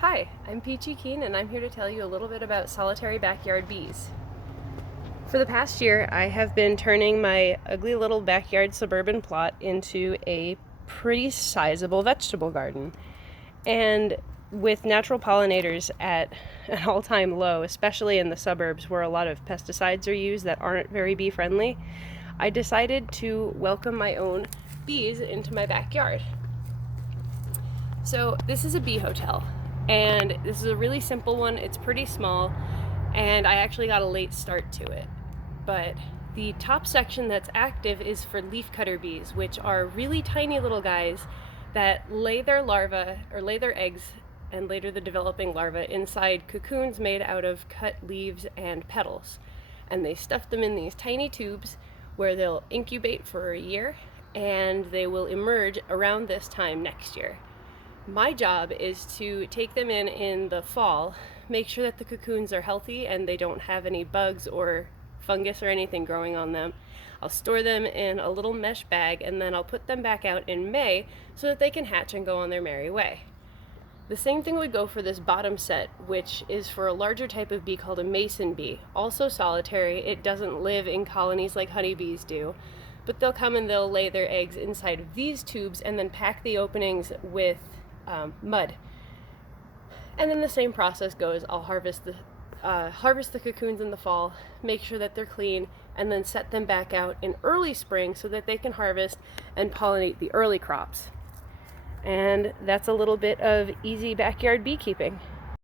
Hi, I'm Peachy Keen and I'm here to tell you a little bit about solitary backyard bees. For the past year, I have been turning my ugly little backyard suburban plot into a pretty sizable vegetable garden. And with natural pollinators at an all-time low, especially in the suburbs where a lot of pesticides are used that aren't very bee friendly, I decided to welcome my own bees into my backyard. So this is a bee hotel, and this is a really simple one. It's pretty small, and I actually got a late start to it. But the top section that's active is for leafcutter bees, which are really tiny little guys that lay their larvae or lay their eggs and later the developing larvae inside cocoons made out of cut leaves and petals. And they stuff them in these tiny tubes where they'll incubate for a year and they will emerge around this time next year. My job is to take them in the fall, make sure that the cocoons are healthy and they don't have any bugs or fungus or anything growing on them. I'll store them in a little mesh bag and then I'll put them back out in May so that they can hatch and go on their merry way. The same thing would go for this bottom set, which is for a larger type of bee called a mason bee. Also solitary, it doesn't live in colonies like honeybees do, but they'll come and they'll lay their eggs inside of these tubes and then pack the openings with mud. And then the same process goes. I'll harvest the cocoons in the fall, make sure that they're clean, and then set them back out in early spring so that they can harvest and pollinate the early crops. And that's a little bit of easy backyard beekeeping.